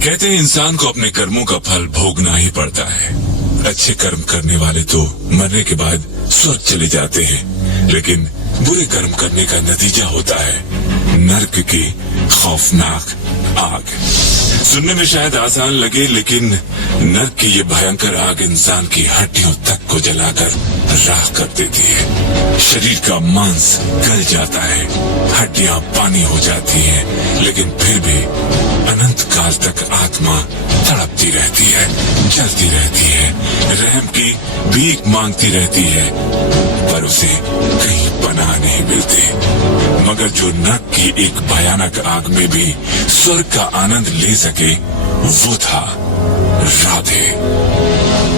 कहते हैं इंसान को अपने कर्मों का फल भोगना ही पड़ता है। अच्छे कर्म करने वाले तो मरने के बाद स्वर्ग चले जाते हैं, लेकिन बुरे कर्म करने का नतीजा होता है नर्क की खौफनाक आग। सुनने में शायद आसान लगे, लेकिन नर्क की ये भयंकर आग इंसान की हड्डियों तक को जलाकर राख कर देती है। शरीर का मांस गल जाता है, हड्डियां पानी हो जाती हैं, लेकिन फिर भी अनंत काल तक आत्मा तड़पती रहती है, जलती रहती है, रहम की भीख मांगती रहती है, पर उसे कहीं पनाह नहीं मिलती। मगर जो नर्क की एक भयानक आग में भी स्वर्ग का आनंद ले सके, वो था राधे।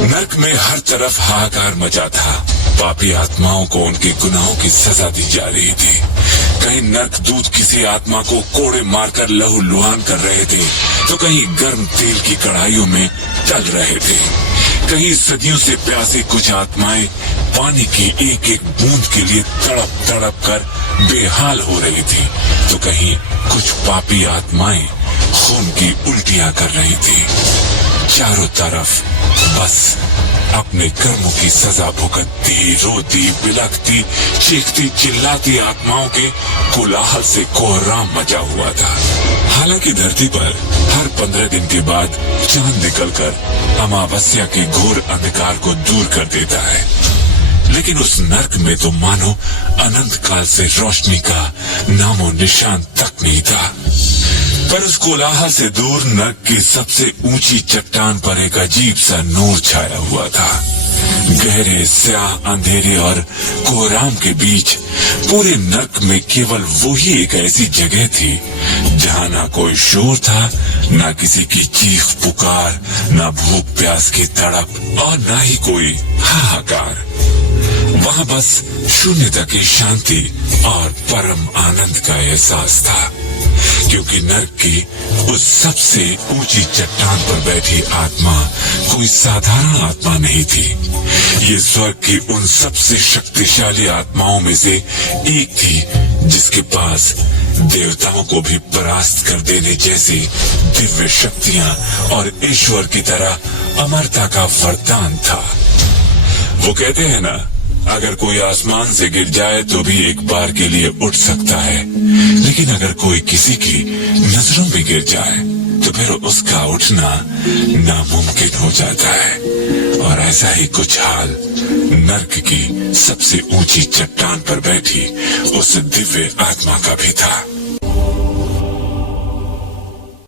नर्क में हर तरफ हाहाकार मचा था। पापी आत्माओं को उनके गुनाहों की सजा दी जा रही थी। कहीं नर्क दूत किसी आत्मा को कोड़े मारकर लहू लुहान कर रहे थे, तो कहीं गर्म तेल की कढ़ाइयों में तल रहे थे। कहीं सदियों से प्यासी कुछ आत्माएं पानी की एक एक बूंद के लिए तड़प तड़प कर बेहाल हो रही थी, तो कहीं कुछ पापी आत्माएं खून की उल्टियां कर रही थी। चारों तरफ बस अपने कर्मों की सजा भुगतती, रोती, बिलखती, चीखती, चिल्लाती आत्माओं के कोलाहल से कोहराम मचा हुआ था। हालांकि धरती पर हर 15 दिन के बाद चांद निकलकर अमावस्या के घोर अंधकार को दूर कर देता है, लेकिन उस नर्क में तो मानो अनंत काल से रोशनी का नामो निशान तक नहीं था। पर उस कोलाहल से दूर नर्क की सबसे ऊंची चट्टान पर एक अजीब सा नूर छाया हुआ था। गहरे स्याह अंधेरे और कोहराम के बीच पूरे नर्क में केवल वही एक ऐसी जगह थी जहां ना कोई शोर था, ना किसी की चीख पुकार, ना भूख प्यास की तड़प और ना ही कोई हाहाकार। वहां बस शून्यता की शांति और परम आनंद का एहसास था, क्योंकि नर्क की उस सबसे ऊंची चट्टान पर बैठी आत्मा कोई साधारण आत्मा नहीं थी। ये स्वर्ग की उन सबसे शक्तिशाली आत्माओं में से एक थी, जिसके पास देवताओं को भी परास्त कर देने जैसी दिव्य शक्तियां और ईश्वर की तरह अमरता का वरदान था। वो कहते हैं ना, अगर कोई आसमान से गिर जाए तो भी एक बार के लिए उठ सकता है, लेकिन अगर कोई किसी की नजरों में गिर जाए तो फिर उसका उठना नामुमकिन हो जाता है। और ऐसा ही कुछ हाल नर्क की सबसे ऊंची चट्टान पर बैठी उस दिव्य आत्मा का भी था।